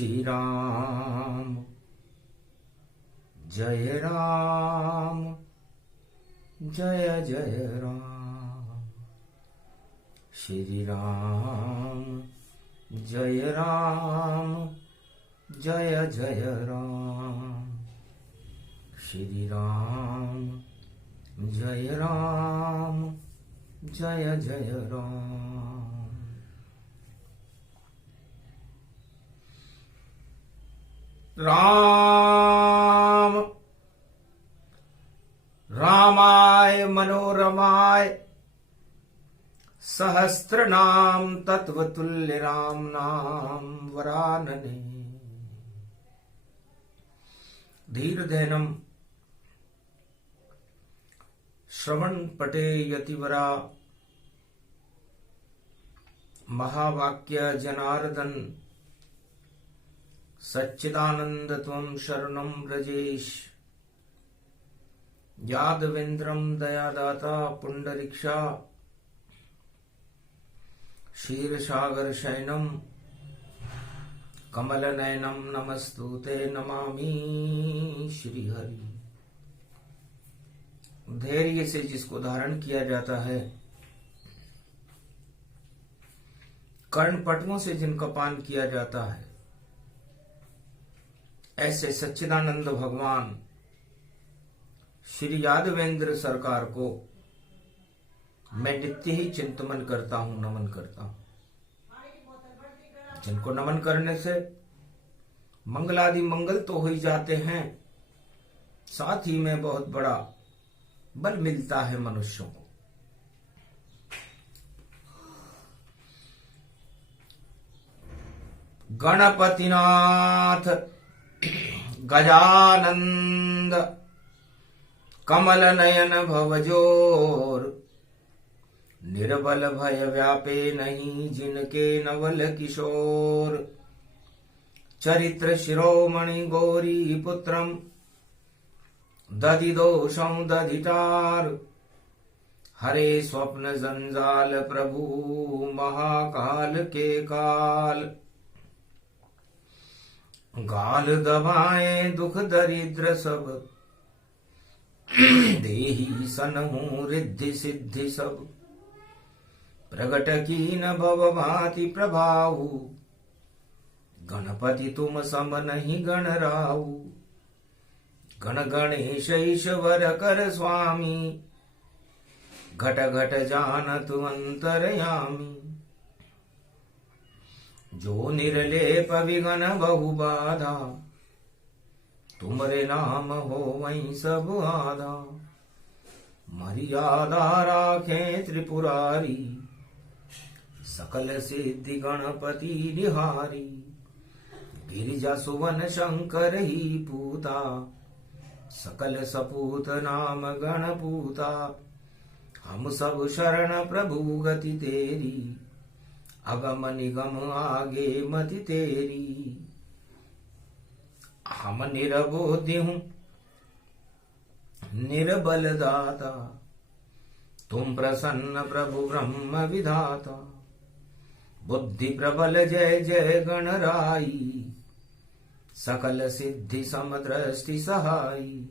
श्री राम जय राम जय जय राम। श्री राम जय राम जय जय राम। श्री राम जय राम जय जय राम। राम रामाय मनोरमाय सहस्रनाम तत्वतुल्य राम नाम वरानने। धीरधैनम श्रवण पटे यतिवरा महावाक्य जनार्दन सच्चिदानंद त्वं शरणं व्रजेश। यादवेन्द्रं दयादाता पुंडरीक्षा क्षीरसागर शयनम कमलनयनम नमस्तुते नमामि श्रीहरि। धैर्य से जिसको धारण किया जाता है, कर्णपटुओं से जिनका पान किया जाता है, ऐसे सच्चिदानंद भगवान श्री यादवेंद्र सरकार को मैं नित्य ही चिंतन करता हूं, नमन करता हूं। जिनको नमन करने से मंगलादि मंगल तो हो ही जाते हैं, साथ ही में बहुत बड़ा बल मिलता है मनुष्यों को। गणपतिनाथ गजानंद कमल नयन भवजोर। निर्बल भय व्यापे नहीं जिनके नवल किशोर। चरित्र शिरोमणि गौरी पुत्रम दधि दोषं दधितार। हरे स्वप्न जंजाल प्रभु महाकाल के काल। गाल दबाए दुख दरिद्र सब देही सनहु रिद्धि सिद्धि सब। प्रगट कीन भव भांति प्रभाऊ। गणपति तुम सम नहीं गण राऊ। गण गणेश ईश्वर कर स्वामी। घट घट जानत अंतरयामी। जो निर्लेप विघन बहु बाधा। तुमरे नाम हो वहीं सब आधा। मर्यादा राखे त्रिपुरारी। सकल सिद्धि गणपति निहारी। गिरिजा सुवन शंकर ही पूता। सकल सपूत नाम गणपूता। हम सब शरण प्रभु गति तेरी। अगम निगम आगे मति तेरी। हम निरबोधि हूं निर्बल दाता। तुम प्रसन्न प्रभु ब्रह्म विधाता। बुद्धि प्रबल जय जय गणराई। सकल सिद्धि समदृष्टि सहाई।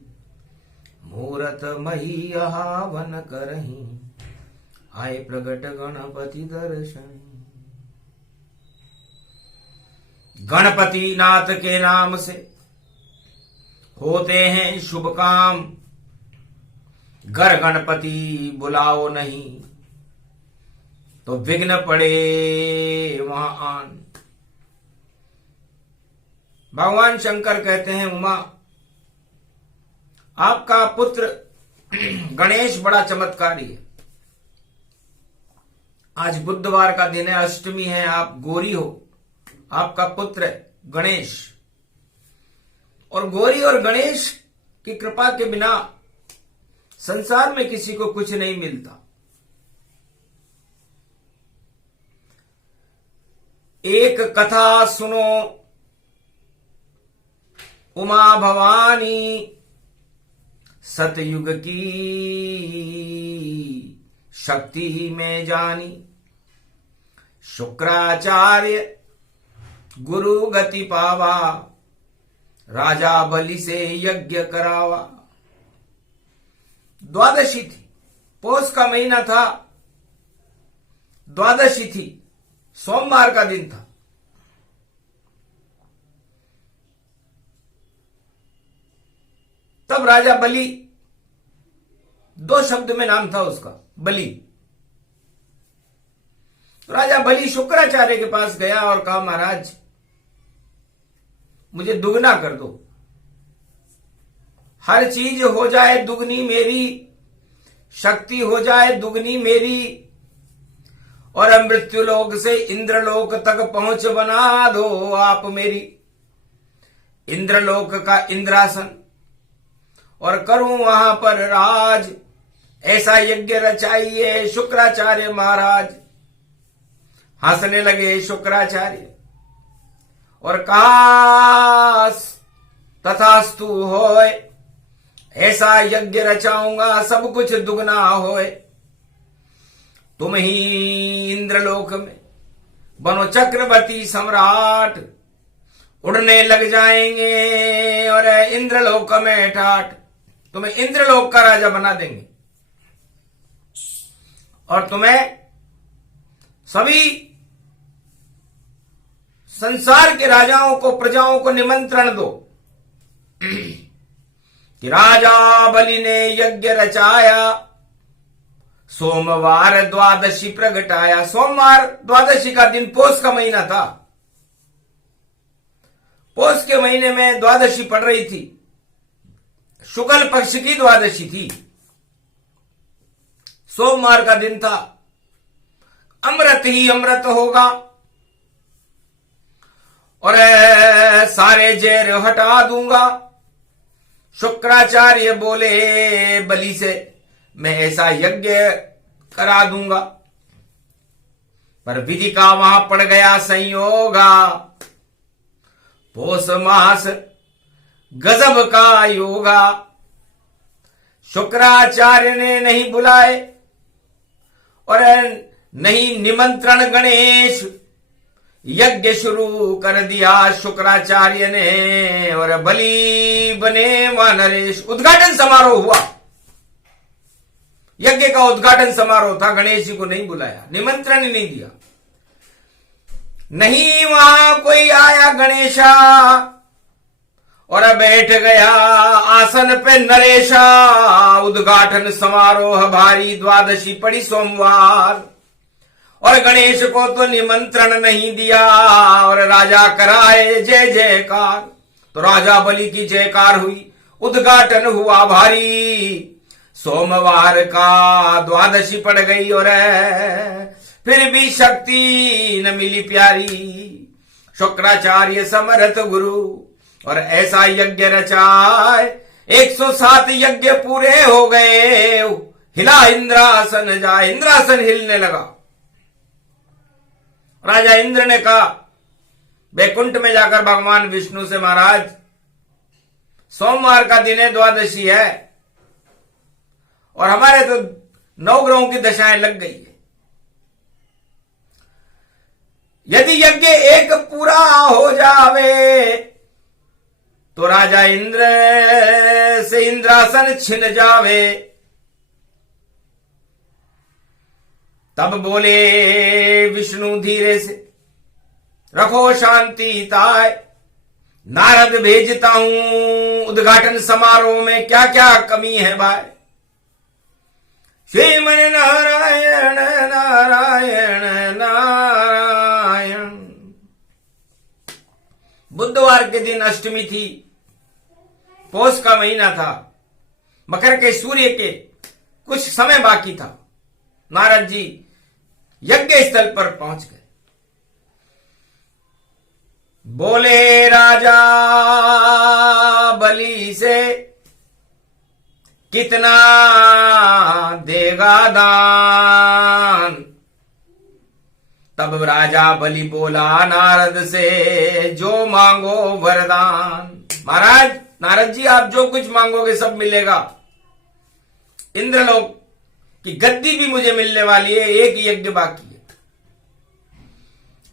मूरत मही आवन करही। आए प्रगट गणपति दर्शन। गणपति नाथ के नाम से होते हैं शुभ काम। घर गणपति बुलाओ नहीं तो विघ्न पड़े वहां आन। भगवान शंकर कहते हैं, उमा आपका पुत्र गणेश बड़ा चमत्कारी है। आज बुधवार का दिन है, अष्टमी है, आप गौरी हो। आपका पुत्र गणेश, और गौरी और गणेश की कृपा के बिना संसार में किसी को कुछ नहीं मिलता। एक कथा सुनो उमा भवानी सतयुग की शक्ति में जानी। शुक्राचार्य गुरु गति पावा, राजा बलि से यज्ञ करावा। द्वादशी थी, पौष का महीना था, द्वादशी थी, सोमवार का दिन था। तब राजा बलि, 2 शब्द में नाम था उसका, बलि। तो राजा बलि शुक्राचार्य के पास गया और कहा, महाराज मुझे दुगना कर दो, हर चीज हो जाए दुगनी मेरी, शक्ति हो जाए दुगनी मेरी, और मृत्युलोक से इंद्रलोक तक पहुंच बना दो आप मेरी। इंद्रलोक का इंद्रासन और करूं वहां पर राज, ऐसा यज्ञ रचाइए शुक्राचार्य महाराज। हंसने लगे शुक्राचार्य और कहा, तथास्तु होए, ऐसा यज्ञ रचाऊंगा सब कुछ दुगना होए। तुम ही इंद्रलोक में बनो चक्रवर्ती सम्राट, उड़ने लग जाएंगे और इंद्रलोक में ठाठ, तुम्हें इंद्रलोक का राजा बना देंगे और तुम्हें सभी संसार के राजाओं को, प्रजाओं को निमंत्रण दो कि राजा बलि ने यज्ञ रचाया, सोमवार द्वादशी प्रगटाया। सोमवार द्वादशी का दिन, पौष का महीना था, पौष के महीने में द्वादशी पड़ रही थी, शुक्ल पक्ष की द्वादशी थी, सोमवार का दिन था। अमृत ही अमृत होगा और सारे जहर हटा दूंगा। शुक्राचार्य बोले बलि से, मैं ऐसा यज्ञ करा दूंगा, पर विधि का वहां पड़ गया संयोगा। पौष मास गजब का योगा, शुक्राचार्य ने नहीं बुलाए और नहीं निमंत्रण गणेश, यज्ञ शुरू कर दिया शुक्राचार्य ने और बलि बने वानरेश। उद्घाटन समारोह हुआ, यज्ञ का उद्घाटन समारोह था, गणेश जी को नहीं बुलाया, निमंत्रण ही नहीं दिया। नहीं वहां कोई आया गणेशा और बैठ गया आसन पे नरेशा। उद्घाटन समारोह भारी, द्वादशी पड़ी सोमवार और गणेश को तो निमंत्रण नहीं दिया और राजा कराए जय जयकार। तो राजा बलि की जयकार हुई, उद्घाटन हुआ भारी। सोमवार का द्वादशी पड़ गई और फिर भी शक्ति न मिली प्यारी। शुक्राचार्य समर्थ गुरु और ऐसा यज्ञ रचाए, 107 यज्ञ पूरे हो गए। हिला इंद्रासन जाए, इंद्रासन हिलने लगा। राजा इंद्र ने कहा बैकुंठ में जाकर भगवान विष्णु से, महाराज सोमवार का दिन है, द्वादशी है और हमारे तो 9 ग्रहों की दशाएं लग गई है। यदि यज्ञ एक पूरा हो जावे तो राजा इंद्र से इंद्रासन छिन जावे। तब बोले विष्णु धीरे से, रखो शांति ताय, नारद भेजता हूं उद्घाटन समारोह में, क्या क्या कमी है भाई। श्रीमन नारायण नारायण नारायण। बुधवार के दिन अष्टमी थी, पौष का महीना था, मकर के सूर्य के कुछ समय बाकी था। नारद जी यज्ञ स्थल पर पहुंच गए। बोले राजा बलि से, कितना देगा दान। तब राजा बलि बोला नारद से, जो मांगो वरदान। महाराज, नारद जी आप जो कुछ मांगोगे सब मिलेगा। इंद्रलोक की गद्दी भी मुझे मिलने वाली है, एक यज्ञ बाकी है।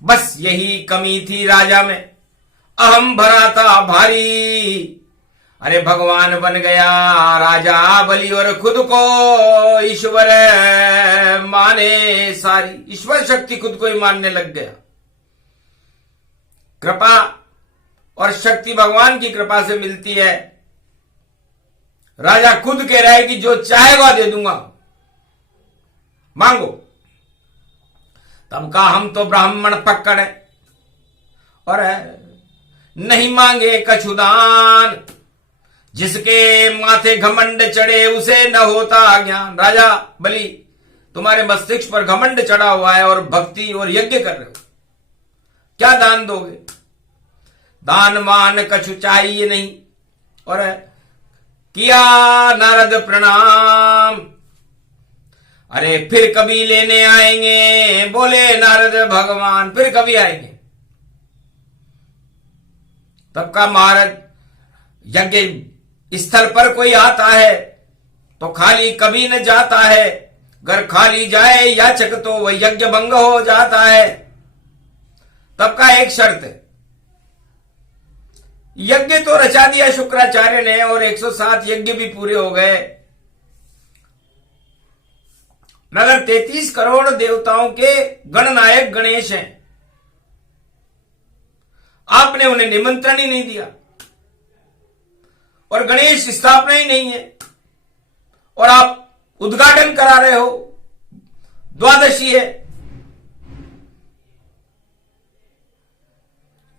बस यही कमी थी राजा में, अहम भरा था भारी। अरे भगवान बन गया राजा बलि और खुद को ईश्वर माने सारी, ईश्वर शक्ति खुद को ही मानने लग गया। कृपा और शक्ति भगवान की कृपा से मिलती है। राजा खुद कह रहा है कि जो चाहेगा दे दूंगा, मांगो। तब कहा हम तो ब्राह्मण पक्कड़ है और नहीं मांगे कछुदान, जिसके माथे घमंड चढ़े उसे न होता ज्ञान। राजा बलि तुम्हारे मस्तिष्क पर घमंड चढ़ा हुआ है और भक्ति और यज्ञ कर रहे हो, क्या दान दोगे? दान मान कछु चाहिए नहीं। और किया नारद प्रणाम, अरे फिर कभी लेने आएंगे, बोले नारद भगवान फिर कभी आएंगे। तब का महाराज यज्ञ स्थल पर कोई आता है तो खाली कभी न जाता है, घर खाली जाए याचक तो वह यज्ञ भंग हो जाता है। तब का एक शर्त है, यज्ञ तो रचा दिया शुक्राचार्य ने और 107 यज्ञ भी पूरे हो गए, मगर 33 करोड़ देवताओं के गणनायक गणेश हैं, आपने उन्हें निमंत्रण ही नहीं दिया और गणेश स्थापना ही नहीं है और आप उद्घाटन करा रहे हो। द्वादशी है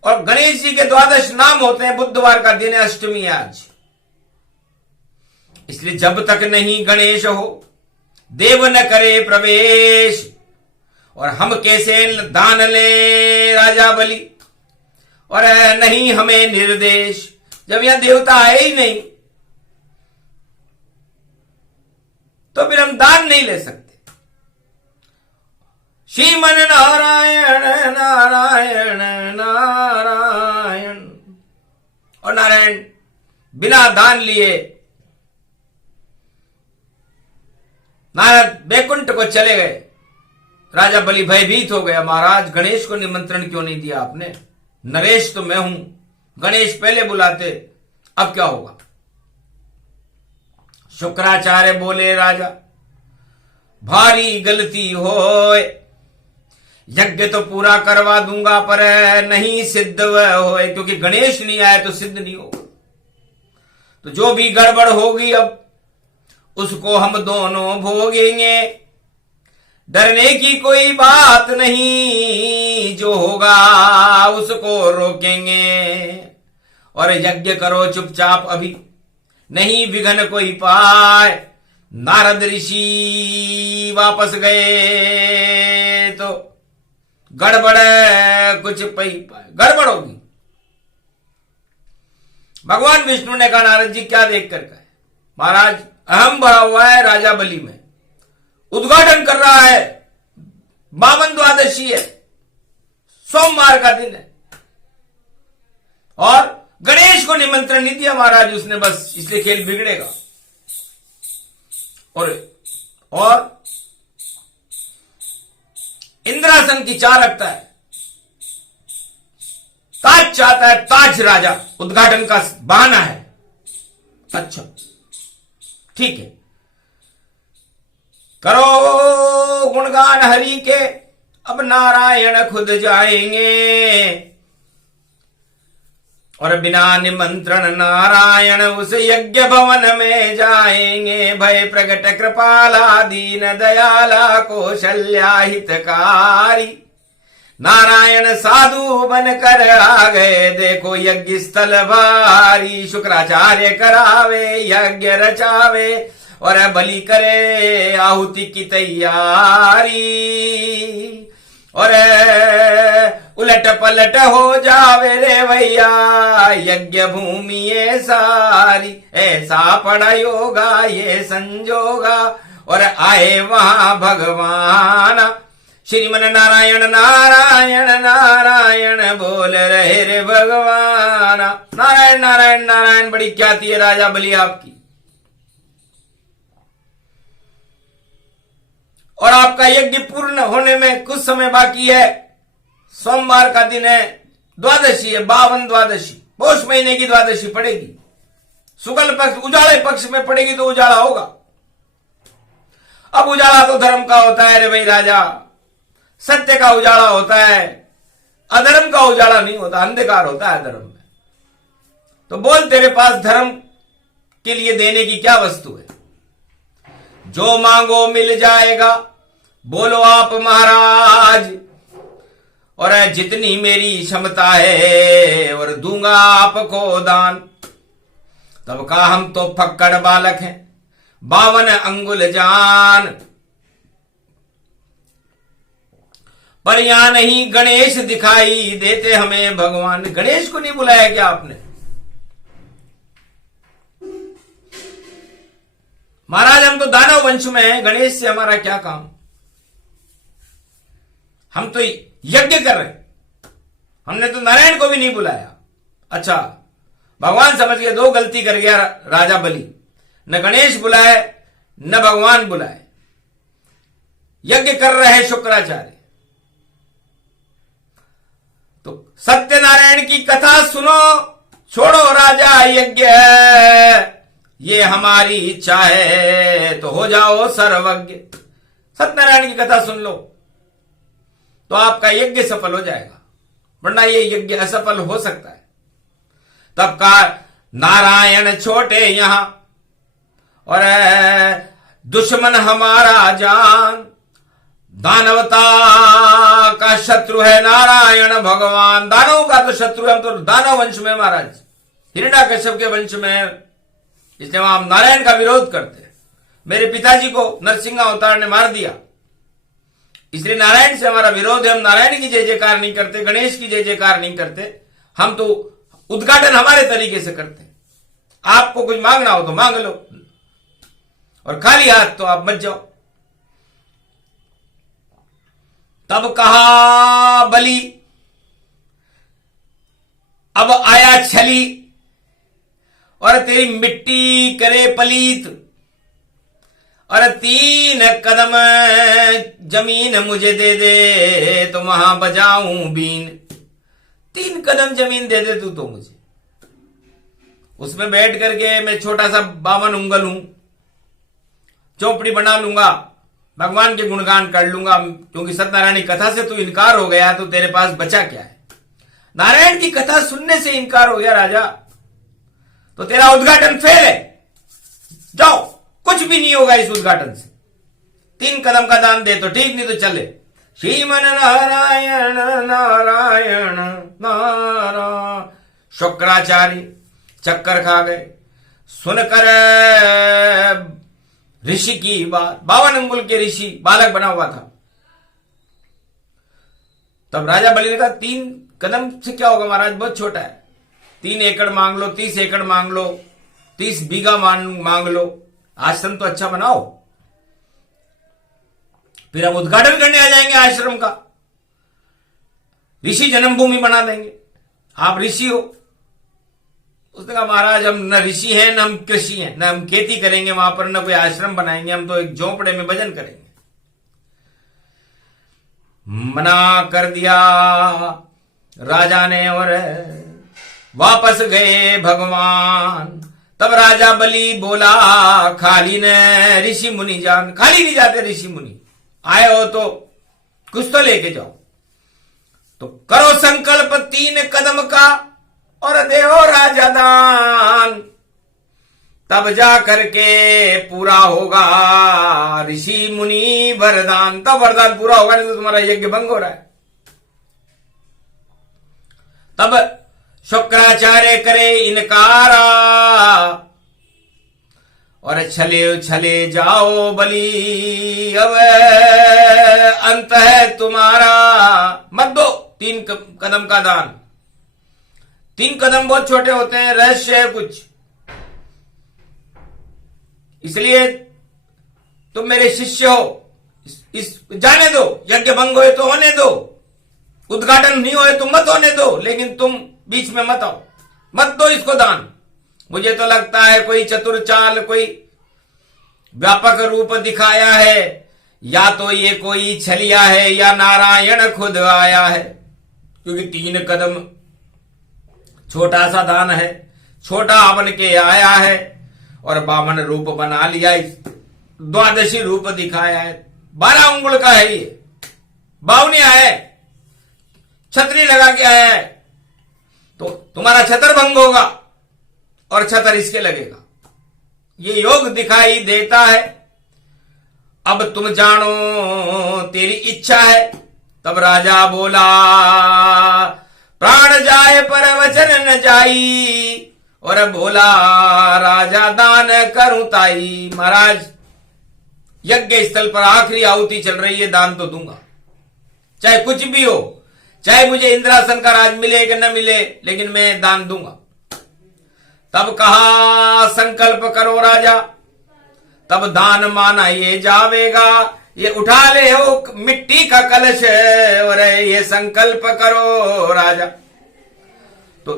और गणेश जी के द्वादश नाम होते हैं, बुधवार का दिन है, अष्टमी है आज। इसलिए जब तक नहीं गणेश हो देव न करे प्रवेश। और हम कैसे दान ले राजा बलि, और नहीं हमें निर्देश, जब यहां देवता आए ही नहीं तो फिर हम दान नहीं ले सकते। श्रीमन नारायण नारायण नारायण, और नारायण बिना दान लिए नारद बैकुंठ को चले गए। राजा बलि भयभीत हो गया, महाराज गणेश को निमंत्रण क्यों नहीं दिया आपने? नरेश तो मैं हूं, गणेश पहले बुलाते, अब क्या होगा? शुक्राचार्य बोले राजा भारी गलती होए, यज्ञ तो पूरा करवा दूंगा पर नहीं सिद्ध वह होए, क्योंकि गणेश नहीं आए तो सिद्ध नहीं होगा। तो जो भी गड़बड़ होगी अब उसको हम दोनों भोगेंगे, डरने की कोई बात नहीं, जो होगा उसको रोकेंगे। और यज्ञ करो चुपचाप अभी, नहीं विघ्न कोई पाए। नारद ऋषि वापस गए तो गड़बड़ कुछ पई पाए, गड़बड़ होगी। भगवान विष्णु ने कहा नारद जी क्या देख कर कहे? महाराज अहम भरा हुआ है राजा बलि में, उद्घाटन कर रहा है, 52 द्वादशी है, सोमवार का दिन है और गणेश को निमंत्रण नहीं दिया महाराज उसने, बस इसलिए खेल बिगड़ेगा। और इंद्रासन की चाह रखता है, ताज चाहता है, ताज राजा उद्घाटन का बहाना है। अच्छा ठीक है, करो गुणगान हरि के, अब नारायण खुद जाएंगे। और बिना निमंत्रण नारायण उस यज्ञ भवन में जाएंगे। भय प्रगट कृपाला दीन दयाला कौशल्या हितकारी, नारायण साधु बनकर आ गए, देखो यज्ञ स्थल भारी। शुक्राचार्य करावे यज्ञ रचावे और बलि करे आहुति की तैयारी। और उलट पलट हो जावे रे भैया यज्ञ भूमि ये सारी, ऐसा पड़ा योगा ये संजोगा। और आए वहां भगवान श्रीमन नारायण नारायण नारायण बोल रहे रे भगवान। नारायण नारायण नारायण, बड़ी ख्याति है राजा बलि आपकी। और आपका यज्ञ पूर्ण होने में कुछ समय बाकी है, सोमवार का दिन है, द्वादशी है, 52 द्वादशी, पौष महीने की द्वादशी पड़ेगी। शुक्ल पक्ष उजाले पक्ष में पड़ेगी तो उजाला होगा। अब उजाला तो धर्म का होता है रे भाई राजा, सत्य का उजाला होता है, अधर्म का उजाला नहीं होता, अंधकार होता है धर्म में। तो बोल तेरे पास धर्म के लिए देने की क्या वस्तु है? जो मांगो मिल जाएगा, बोलो आप महाराज, और जितनी मेरी क्षमता है और दूंगा आपको दान। तब कहा हम तो फक्कड़ बालक हैं, 52 अंगुल जान, पर यहां नहीं गणेश दिखाई देते हमें भगवान। गणेश को नहीं बुलाया क्या आपने? महाराज हम तो दानव वंश में हैं, गणेश से हमारा क्या काम? हम तो यज्ञ कर रहे हैं, हमने तो नारायण को भी नहीं बुलाया। अच्छा, भगवान समझ गए, 2 गलती कर गया राजा बलि, न गणेश बुलाए न भगवान बुलाए, यज्ञ कर रहे हैं शुक्राचार्य। तो सत्यनारायण की कथा सुनो, छोड़ो राजा यज्ञ, ये हमारी इच्छा है तो हो जाओ सर्वज्ञ। सत्यनारायण की कथा सुन लो तो आपका यज्ञ सफल हो जाएगा, वरना ये यज्ञ असफल हो सकता है। तब का नारायण छोटे यहां और दुश्मन हमारा जान, दानवता का शत्रु है नारायण भगवान। दानवों का तो शत्रु है, हम तो दानव वंश में महाराज, हिरण्यकश्यप के वंश में, इसलिए वहां हम नारायण का विरोध करते हैं। मेरे पिताजी को नरसिंह अवतार ने मार दिया, इसलिए नारायण से हमारा विरोध है। हम नारायण की जय जयकार नहीं करते, गणेश की जय जयकार नहीं करते, हम तो उद्घाटन हमारे तरीके से करते हैं। आपको कुछ मांगना हो तो मांग लो, और खाली हाथ तो आप मत जाओ। तब कहा बलि, अब आया छली और तेरी मिट्टी करे पलीत, और 3 कदम जमीन मुझे दे दे तो वहां बजाऊं बीन। 3 कदम जमीन दे दे तू तो मुझे, उसमें बैठ करके मैं छोटा सा 52 उंगल हूं, चौपड़ी बना लूंगा, भगवान के गुणगान कर लूंगा। क्योंकि सत्यनारायण की कथा से तू इनकार हो गया तो तेरे पास बचा क्या है? नारायण की कथा सुनने से इनकार हो गया राजा, तो तेरा उद्घाटन फेल है। जाओ, कुछ भी नहीं होगा इस उद्घाटन से। 3 कदम का दान दे तो ठीक, नहीं तो चले। श्रीमन नारायण नारायण नारायण। शुक्राचार्य चक्कर खा गए सुनकर ऋषि की बात। 52 अंगुल के ऋषि, बालक बना हुआ था। तब राजा बलि ने कहा 3 कदम से क्या होगा महाराज, बहुत छोटा है। 3 एकड़ मांग लो, 30 एकड़ मांग लो, 30 बीघा मांग लो, आश्रम तो अच्छा बनाओ, फिर हम उद्घाटन करने आ जाएंगे आश्रम का, ऋषि जन्मभूमि बना देंगे, आप ऋषि हो। उसने कहा महाराज हम न ऋषि हैं न हम कृषि हैं, न हम खेती करेंगे वहां पर, न कोई आश्रम बनाएंगे, हम तो एक झोंपड़े में भजन करेंगे। मना कर दिया राजा ने और वापस गए भगवान। तब राजा बलि बोला खाली ने ऋषि मुनि जान। खाली नहीं जाते ऋषि मुनि, आए हो तो कुछ तो लेके जाओ। तो करो संकल्प 3 कदम का और देहो राजा दान, तब जा करके पूरा होगा ऋषि मुनि वरदान। तब वरदान पूरा होगा, नहीं तो तुम्हारा यज्ञ भंग हो रहा है। तब शुक्राचार्य करे इनकारा और छले जाओ बलि, अब अंत है तुम्हारा। मत दो 3 कदम का दान। 3 कदम बहुत छोटे होते हैं, रहस्य है कुछ, इसलिए तुम मेरे शिष्य हो। इस जाने दो, यज्ञ भंग होए तो होने दो, उद्घाटन नहीं होए तो मत होने दो, लेकिन तुम बीच में मत आओ, मत दो इसको दान। मुझे तो लगता है कोई चतुर चाल, कोई व्यापक रूप दिखाया है, या तो ये कोई छलिया है या नारायण खुद आया है। क्योंकि 3 कदम छोटा सा दान है, छोटा बन के आया है और 52 रूप बना लिया, 12 रूप दिखाया है। 12 अंगुल का है ये, 52 है, छतरी लगा के आया है, तो तुम्हारा छतर भंग होगा और छतर इसके लगेगा। ये योग दिखाई देता है। अब तुम जानो तेरी इच्छा है। तब राजा बोला, प्राण जाए पर वचन न जाई, और बोला राजा दान करूं ताई। महाराज, यज्ञ स्थल पर आखिरी आहुति चल रही है, दान तो दूंगा, चाहे कुछ भी हो, चाहे मुझे इंद्रासन का राज मिले कि न मिले, लेकिन मैं दान दूंगा। तब कहा, संकल्प करो राजा, तब दान माना ये जावेगा। ये उठा ले हो मिट्टी का कलश और ये संकल्प करो राजा। तो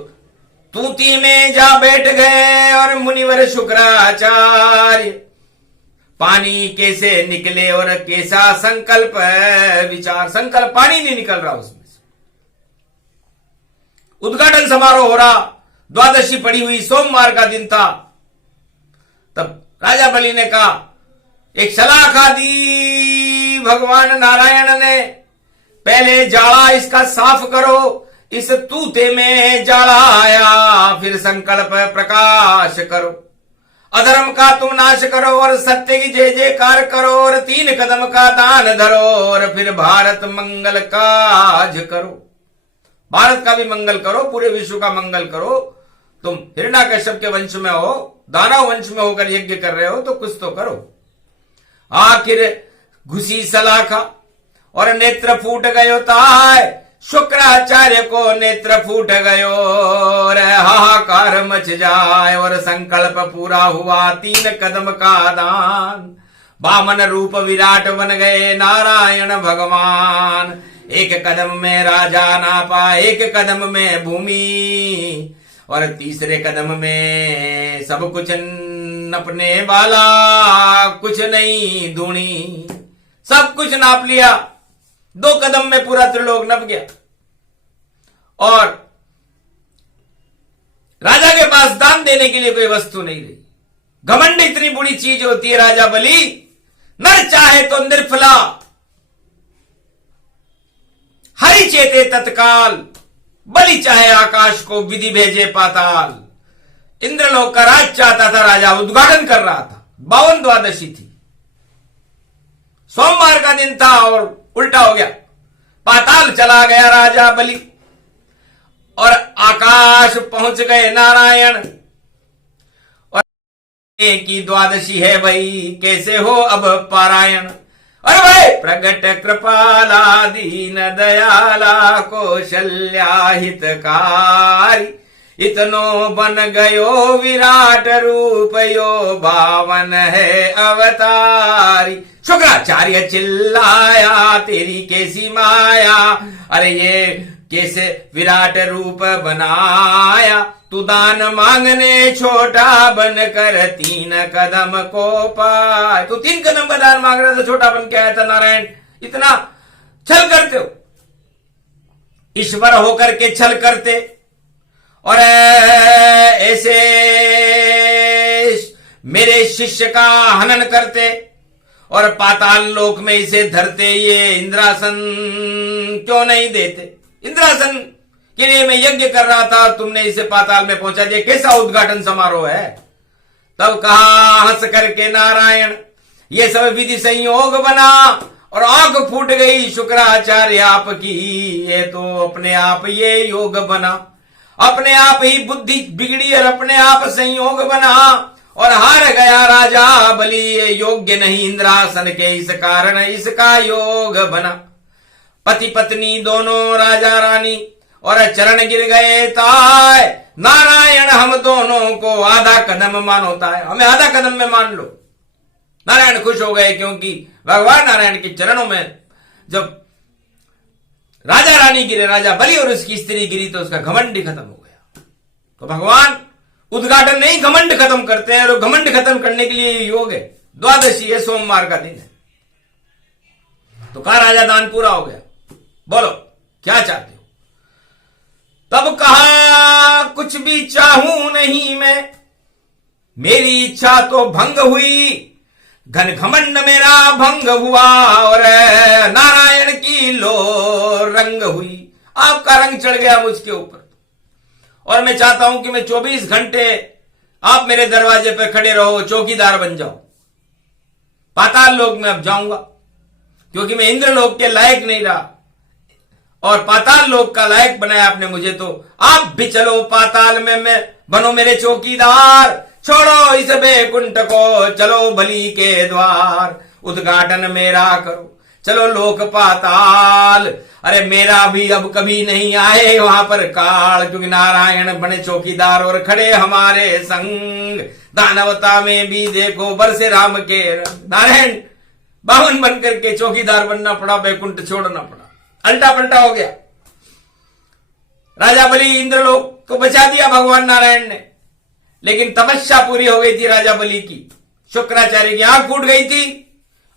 तूती में जा बैठ गए और मुनिवर शुक्राचार्य, पानी कैसे निकले और कैसा संकल्प विचार। संकल्प, पानी नहीं निकल रहा उसमें से। उद्घाटन समारोह हो रहा, 12 पड़ी हुई, सोमवार का दिन था। तब राजा बलि ने कहा, एक सलाखा दी भगवान नारायण ने, पहले जाड़ा इसका साफ करो, इस तूते में जाड़ा आया, फिर संकल्प प्रकाश करो। अधर्म का तुम नाश करो और सत्य की जय जयकार करो, और 3 कदम का दान धरो, और फिर भारत मंगल काज करो। भारत का भी मंगल करो, पूरे विश्व का मंगल करो। तुम हिरण्याकश्यप के वंश में हो, दानव वंश में होकर यज्ञ कर रहे हो, तो कुछ तो करो। आखिर घुसी सलाखा और नेत्र फूट गयो ताय। शुक्राचार्य को नेत्र फूट गयो और हाहाकार मच जाए, और संकल्प पूरा हुआ, 3 कदम का दान। 52 रूप विराट बन गए नारायण भगवान। 1 कदम में राजा नापा, 1 कदम में भूमि, और 3रे कदम में सब कुछ नपने वाला, कुछ नहीं दूनी। सब कुछ नाप लिया, 2 कदम में पूरा त्रिलोक नप गया। और राजा के पास दान देने के लिए कोई वस्तु नहीं रही। घमंड इतनी बुरी चीज होती है राजा बलि। नर चाहे तो निर्फला, हरि चेते तत्काल, बलि चाहे आकाश को विधि भेजे पाताल। इंद्रलोक का राज चाहता था राजा, उद्घाटन कर रहा था। 52 द्वादशी थी, सोमवार का दिन था और उल्टा हो गया। पाताल चला गया राजा बलि और आकाश पहुंच गए नारायण। और की द्वादशी है भाई, कैसे हो अब पारायण। अरे भाई, प्रगट कृपाला दीन दयाला कौशल्या हितकारी, इतनो बन गयो विराट रूप यो 52 है अवतारी। शुक्राचार्य चिल्लाया, तेरी कैसी माया, अरे ये कैसे विराट रूप बनाया। तू दान मांगने छोटा बनकर 3 कदम को पाए। तू 3 कदम का दान मांग रहा था, छोटा बन के आया था नारायण। इतना छल करते हो, ईश्वर होकर के छल करते, और ऐसे मेरे शिष्य का हनन करते और पाताल लोक में इसे धरते। ये इंद्रासन क्यों नहीं देते? इंद्रासन के लिए मैं यज्ञ कर रहा था, तुमने इसे पाताल में पहुंचा दिया। कैसा उद्घाटन समारोह है? तब कहा हंस करके नारायण, ये सब विधि संयोग बना और आंख फूट गई शुक्राचार्य आपकी। ये तो अपने आप ये योग बना, अपने आप ही बुद्धि बिगड़ी और अपने आप संयोग बना और हार गया राजा बलि। ये योग्य नहीं इंद्रासन के, इस कारण इसका योग बना। पति पत्नी दोनों राजा रानी और चरण गिर गए ताय। नारायण हम दोनों को आधा कदम मानोता है, हमें आधा कदम में मान लो। नारायण खुश हो गए, क्योंकि भगवान नारायण के चरणों में जब राजा रानी गिरे, राजा बलि और उसकी स्त्री गिरी, तो उसका घमंड ही खत्म हो गया। तो भगवान उद्घाटन नहीं, घमंड खत्म करते हैं, और घमंड खत्म करने के लिए योग है। द्वादशी है, सोमवार का दिन है। तो कहा राजा दान पूरा हो गया, बोलो क्या चाहते हो? कुछ भी चाहूं नहीं मैं, मेरी इच्छा तो भंग हुई, घन घमंड मेरा भंग हुआ और नारायण की लो रंग हुई। आपका रंग चढ़ गया मुझके ऊपर और मैं चाहता हूं कि मैं 24 घंटे आप मेरे दरवाजे पे खड़े रहो, चौकीदार बन जाओ। पाताल लोक में अब जाऊंगा क्योंकि मैं इंद्र लोक के लायक नहीं रहा और पाताल लोक का लायक बनाया आपने मुझे, तो आप भी चलो पाताल में, मैं बनो मेरे चौकीदार। छोड़ो इस बैकुंठ को, चलो बलि के द्वार, उद्घाटन मेरा करो, चलो लोक पाताल। अरे मेरा भी अब कभी नहीं आए वहां पर काल, क्योंकि नारायण बने चौकीदार और खड़े हमारे संग। दानवता में भी देखो बरसे राम के रंग। नारायण बावन बन करके चौकीदार बनना पड़ा, बैकुंठ छोड़ना पड़ा, अल्टा पलटा हो गया। राजा बलि इंद्रलोक को बचा दिया भगवान नारायण ने, लेकिन तपस्या पूरी हो गई थी राजा बलि की। शुक्राचार्य की आंख फूट गई थी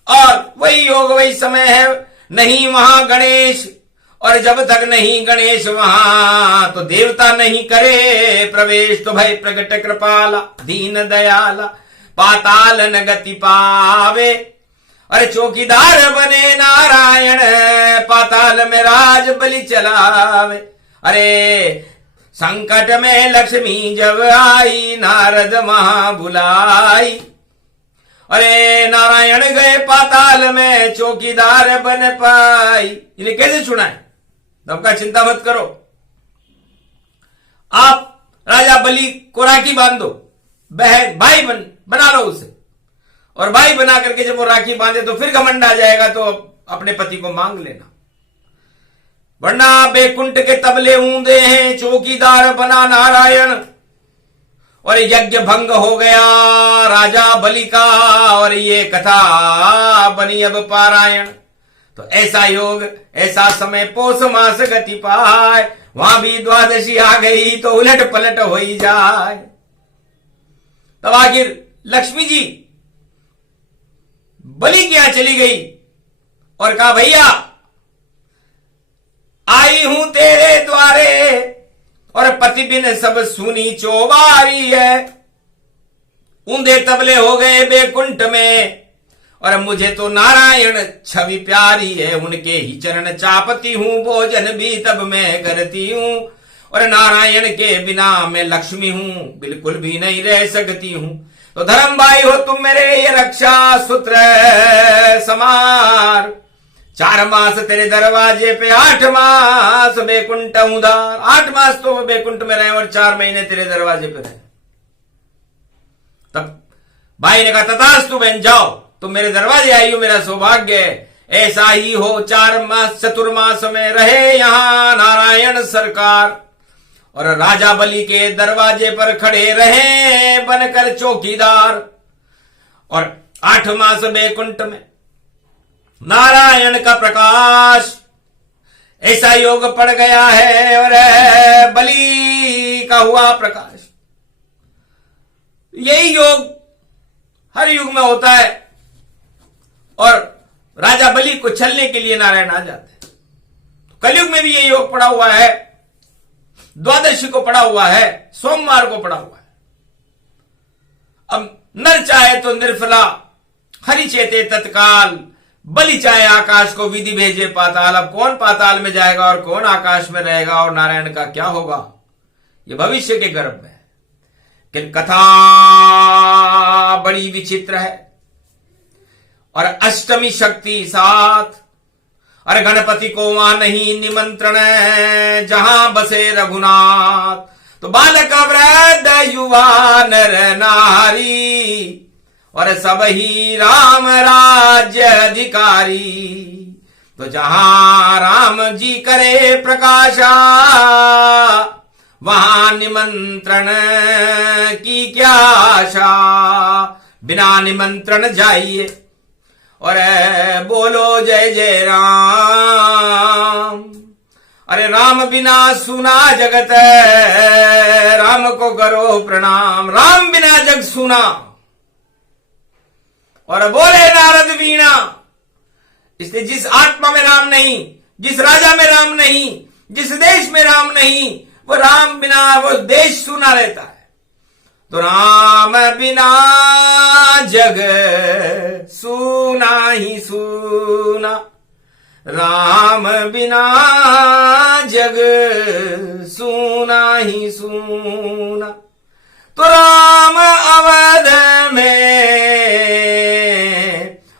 और वही योग वही समय है, नहीं वहां गणेश, और जब तक नहीं गणेश वहां तो देवता नहीं करे प्रवेश। तो भय प्रगट कृपाला दीन दयाला, पाताल न गति पावे, अरे चौकीदार बने नारायण, पाताल में राज बलि चलावे। अरे संकट में लक्ष्मी जब आई, नारद महाबुलाई, अरे नारायण गए पाताल में, चौकीदार बन पाई। इन्हें कैसे छुड़ाएं? तब का चिंता मत करो, आप राजा बलि को राखी बांध दो, बहन भाई बना लो उसे, और भाई बना करके जब वो राखी बांधे तो फिर घमंड आ जाएगा, तो अपने पति को मांग लेना। वरना बैकुंठ के तबले ऊंदे हैं, चौकीदार बना नारायण, और यज्ञ भंग हो गया राजा बलि का, और ये कथा बनी अब पारायण। तो ऐसा योग ऐसा समय पौष मास गति पाए, वहां भी द्वादशी आ गई तो उलट पलट हो ही जाए। तब आखिर लक्ष्मी जी बलि की यहां चली गई और कहा, भैया आई हूं तेरे द्वारे, और पति बिन सब सुनी चौबारी है। ऊंधे तबले हो गए बैकुंठ में, और मुझे तो नारायण छवि प्यारी है, उनके ही चरण चापती हूं, भोजन भी तब मैं करती हूं, और नारायण के बिना मैं लक्ष्मी हूं, बिल्कुल भी नहीं रह सकती हूं। तो धर्म भाई हो तुम मेरे ये रक्षा सूत्र समार, 4 मास तेरे दरवाजे पे, 8 मास बैकुंठ उदार। 8 मास तो बैकुंठ में रहे और 4 महीने तेरे दरवाजे पे रहे। तब भाई ने कहा, तथास्तु बहन जाओ, तुम मेरे दरवाजे आई हो, मेरा सौभाग्य है, ऐसा ही हो। 4 मास चतुर्मास में रहे यहां नारायण सरकार, और राजा बलि के दरवाजे पर खड़े रहे बनकर चौकीदार। और 8 मास बैकुंठ में नारायण का प्रकाश, ऐसा योग पड़ गया है, और बलि का हुआ प्रकाश। यही योग हर युग में होता है, और राजा बलि को छलने के लिए नारायण आ जाते हैं। कलयुग में भी ये योग पड़ा हुआ है, द्वादशी को पड़ा हुआ है, सोमवार को पड़ा हुआ है। अब नर चाहे तो निर्फला, हरि चेते तत्काल, बलि चाहे आकाश को विधि भेजे पाताल। अब कौन पाताल में जाएगा और कौन आकाश में रहेगा, और नारायण का क्या होगा, ये भविष्य के गर्भ में है। कि कथा बड़ी विचित्र है, और अष्टमी शक्ति 7, और गणपति को वहां नहीं निमंत्रण है जहां बसे रघुनाथ। तो बालक वृद्ध युवा नर नारी, और सब ही राम राज्य अधिकारी। तो जहां राम जी करे प्रकाशा, वहां निमंत्रण की क्या आशा। बिना निमंत्रण जाइए और बोलो जय जय राम। अरे राम बिना सुना जगत, राम को करो प्रणाम। राम बिना जग सुना, और बोले नारद वीणा। इसलिए जिस आत्मा में राम नहीं, जिस राजा में राम नहीं, जिस देश में राम नहीं, वो राम बिना वो देश सूना रहता है। तो राम बिना जग सूना ही सूना, राम बिना जग सूना ही सूना। तो राम अवध में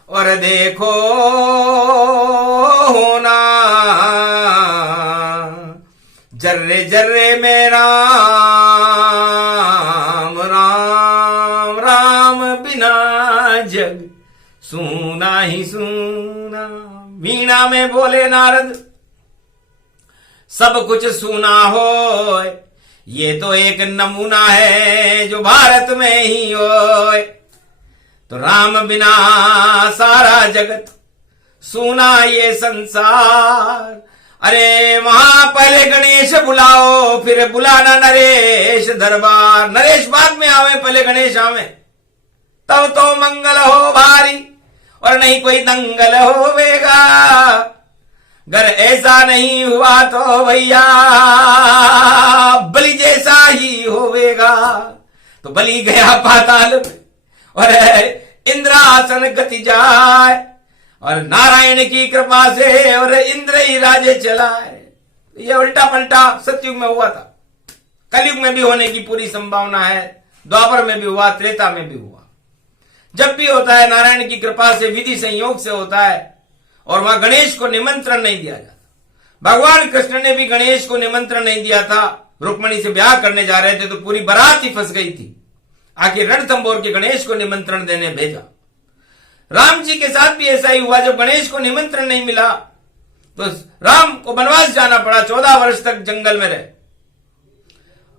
और देखो होना, जर्रे जर्रे में राम राम, राम बिना जग सूना ही सूना। वीणा में बोले नारद सब कुछ सूना हो, ये तो एक नमूना है जो भारत में ही होए। तो राम बिना सारा जगत सूना ये संसार। अरे वहां पहले गणेश बुलाओ, फिर बुलाना नरेश दरबार। नरेश बाद में आवे, पहले गणेश आवे, तब तो मंगल हो भारी, और नहीं कोई दंगल होवेगा। अगर ऐसा नहीं हुआ तो भैया बलि जैसा ही होवेगा। तो बलि गया पाताल में और इंद्रासन गति जाए, और नारायण की कृपा से और इंद्र ही राजे चलाए। ये उल्टा पलटा सतयुग में हुआ था, कलयुग में भी होने की पूरी संभावना है, द्वापर में भी हुआ, त्रेता में भी हुआ। जब भी होता है नारायण की कृपा से, विधि संयोग से होता है। और वहां गणेश को निमंत्रण नहीं दिया जाता। भगवान कृष्ण ने भी गणेश को निमंत्रण नहीं दिया था। रुक्मणी से ब्याह करने जा रहे थे तो पूरी बारात ही फंस गई थी। आखिर रणथंभौर के गणेश को निमंत्रण देने भेजा। राम जी के साथ भी ऐसा ही हुआ, जब गणेश को निमंत्रण नहीं मिला तो राम को वनवास जाना पड़ा, 14 वर्ष तक जंगल में रहे।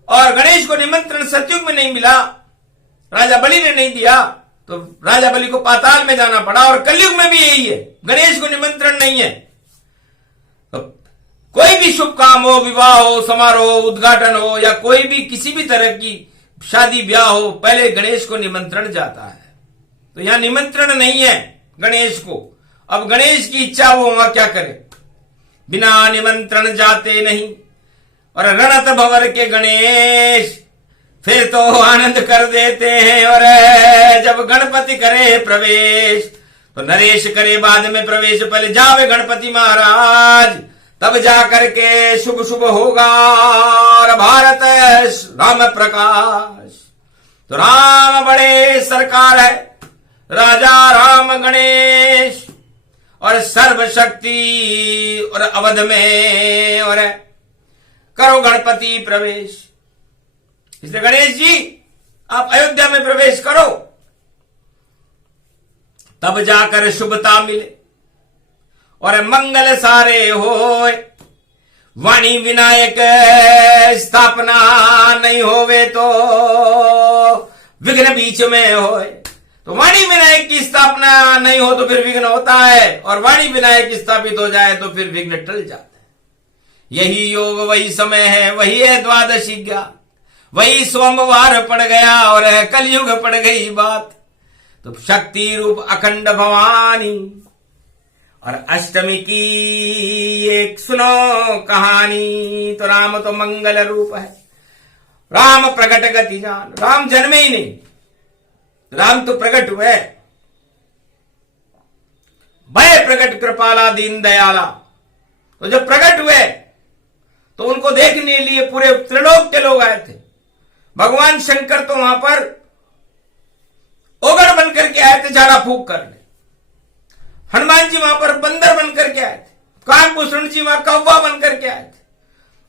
और गणेश को निमंत्रण सतयुग में नहीं मिला, राजा बलि ने नहीं दिया, तो राजा बलि को पाताल में जाना पड़ा। और कलयुग में भी यही है, गणेश को निमंत्रण नहीं है। तो कोई भी शुभ काम हो, विवाह हो, समारोह, उद्घाटन हो, या कोई भी किसी भी तरह की शादी ब्याह हो, पहले गणेश को निमंत्रण जाता है। तो यहां निमंत्रण नहीं है गणेश को। अब गणेश की इच्छा वो वहां क्या करे, बिना निमंत्रण जाते नहीं। और रणत भंवर के गणेश फिर तो आनंद कर देते हैं। और जब गणपति करे प्रवेश तो नरेश करे बाद में प्रवेश। पहले जावे गणपति महाराज, तब जाकर के शुभ शुभ होगा और भारत राम प्रकाश। तो राम बड़े सरकार है, राजा राम गणेश, और सर्वशक्ति और अवध में और करो गणपति प्रवेश। इसलिए गणेश जी आप अयोध्या में प्रवेश करो, तब जाकर शुभता मिले और मंगल सारे होए। वाणी विनायक स्थापना नहीं होवे तो विघ्न बीच में होए। तो वाणी विनायक की स्थापना नहीं हो तो फिर विघ्न होता है, और वाणी विनायक स्थापित हो जाए तो फिर विघ्न टल जाता है। यही योग, वही समय है, वही है द्वादशी ज्ञान, वही सोमवार पड़ गया और कलयुग पड़ गई बात। तो शक्ति रूप अखंड भवानी, और अष्टमी की एक सुनो कहानी। तो राम तो मंगल रूप है, राम प्रकट गति जान। राम जन्मे ही नहीं, राम तो प्रकट हुए। भय प्रकट कृपाला दीन दयाला। तो जब प्रकट हुए तो उनको देखने के लिए पूरे त्रिलोक के लोग आए थे। भगवान शंकर तो वहां पर ओगड़ बनकर के आए थे झाड़ा फूक करने। हनुमान जी वहां पर बंदर बनकर के आए थे, काकभूषण जी वहां कौवा बनकर के आए थे,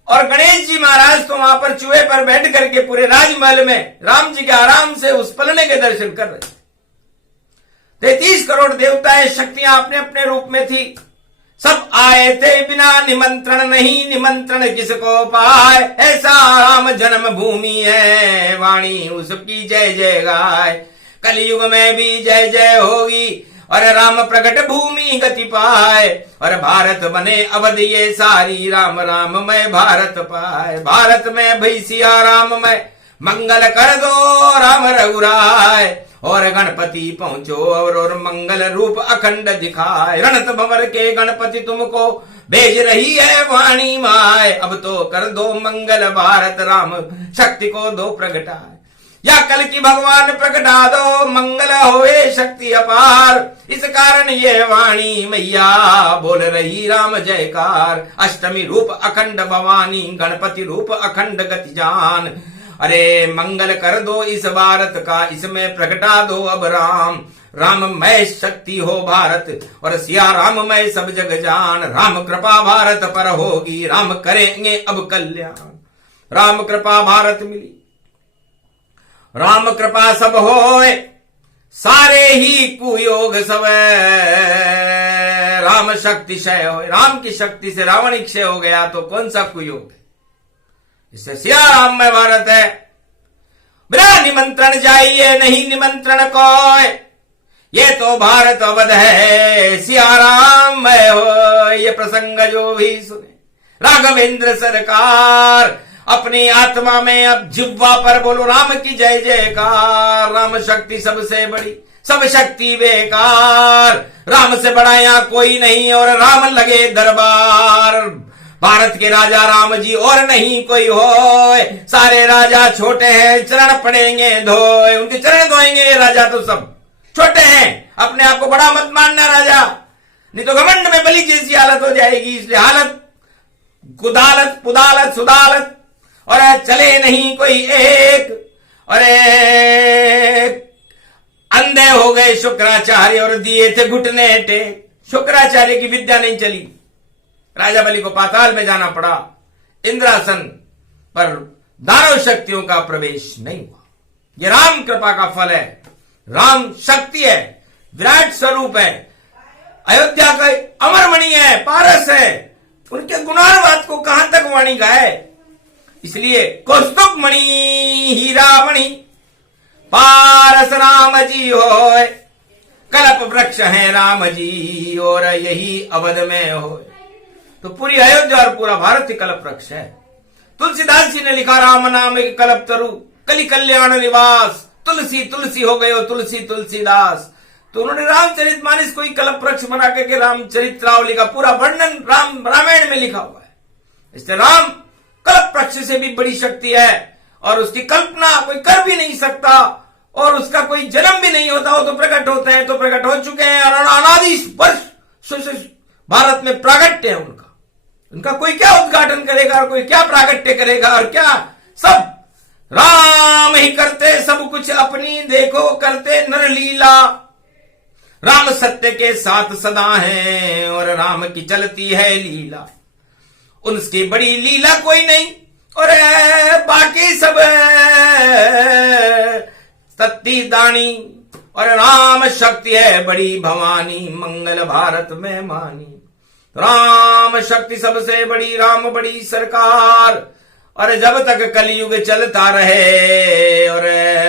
और गणेश जी महाराज तो वहां पर चूहे पर बैठ करके पूरे राजमहल में राम जी के आराम से उस पलने के दर्शन कर रहे थे। 33 करोड़ देवताएं शक्तियां अपने अपने रूप में थी, सब आए थे बिना निमंत्रण नहीं, निमंत्रण किसको पाए। ऐसा राम जन्म भूमि है, वाणी उसकी जय जय गाय। कलयुग में भी जय जय होगी और राम प्रकट भूमि गति पाए, और भारत बने अवध ये सारी, राम राम में भारत पाए। भारत में भई सिया राम में, मंगल कर दो राम रघुराय, और गणपति पहुंचो और मंगल रूप अखंड दिखाए। रणत भंवर के गणपति तुमको भेज रही है वाणी माय, अब तो कर दो मंगल भारत राम शक्ति को दो प्रगटाए। या कल की भगवान प्रगटा दो मंगल होए शक्ति अपार, इस कारण ये वाणी मैया बोल रही राम जयकार। अष्टमी रूप अखंड भवानी, गणपति रूप अखंड गति जान, अरे मंगल कर दो इस भारत का, इसमें प्रगटा दो अब राम। राममय शक्ति हो भारत और सिया राममय सब जग जान, राम कृपा भारत पर होगी, राम करेंगे अब कल्याण। राम कृपा भारत मिली, राम कृपा सब होए, सारे ही कुयोग सब राम शक्ति क्षय हो। राम की शक्ति से रावण क्षय हो गया तो कौन सा कुयोग है, इससे सिया राम में भारत है। बिना निमंत्रण जाइए नहीं निमंत्रण कोय, ये तो भारत अवध है सिया राम में हो। ये प्रसंग जो भी सुने राघवेंद्र सरकार, अपनी आत्मा में अब जिह्वा पर बोलो राम की जय जयकार। राम शक्ति सबसे बड़ी, सब शक्ति बेकार, राम से बड़ा यहाँ कोई नहीं और राम लगे दरबार। भारत के राजा राम जी और नहीं कोई होए, सारे राजा छोटे हैं चरण पड़ेंगे धोए, उनके चरण धोएंगे राजा तो सब छोटे हैं। अपने आप को बड़ा मत मानना राजा, नहीं तो घमंड में बलि जैसी हालत हो जाएगी। इसलिए हालत कुदालत पुदालत सुदालत, और चले नहीं कोई एक, और अंधे हो गए शुक्राचार्य और दिए थे घुटने टेक। शुक्राचार्य की विद्या नहीं चली, राजा बलि को पाताल में जाना पड़ा, इंद्रासन पर दानव शक्तियों का प्रवेश नहीं हुआ। ये राम कृपा का फल है, राम शक्ति है, विराट स्वरूप है, अयोध्या का अमरमणि है, पारस है, उनके गुणानुवाद को कहां तक वाणी गाए। इसलिए कौस्तुभ मणि हीरा मणि पारस राम जी होए, कल्प वृक्ष है राम जी और यही अवध में होए। तो पूरी अयोध्या और पूरा भारत ही कल्प वृक्ष है। तुलसीदास जी ने लिखा राम नाम एक कल्प तरु, कलि कल्याण निवास, तुलसी तुलसी हो गए तुलसी तुलसीदास। तो उन्होंने रामचरितमानस को ही कल्प वृक्ष बना करके रामचरित्रावली का पूरा वर्णन रामायण में लिखा हुआ है। इसलिए राम कल्प वृक्ष से भी बड़ी शक्ति है और उसकी कल्पना कोई कर भी नहीं सकता और उसका कोई जन्म भी नहीं होता, वो तो प्रकट होते हैं, तो प्रकट हो चुके हैं और अनादि वर्ष भारत में प्रागट्य है उनका। उनका कोई क्या उद्घाटन करेगा और कोई क्या प्रागट्य करेगा और क्या, सब राम ही करते सब कुछ अपनी देखो करते नर लीला। राम सत्य के साथ सदा है और राम की चलती है लीला, उनकी बड़ी लीला कोई नहीं और बाकी सब सत्ती दानी, और राम शक्ति है बड़ी भवानी मंगल भारत में मानी। राम शक्ति सबसे बड़ी, राम बड़ी सरकार, और जब तक कलयुग चलता रहे और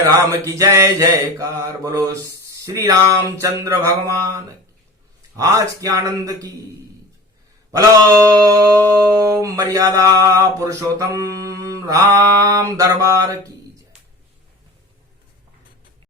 राम की जय जयकार। बोलो श्री रामचंद्र भगवान आज के आनंद की, बोलो मर्यादा पुरुषोत्तम राम दरबार की।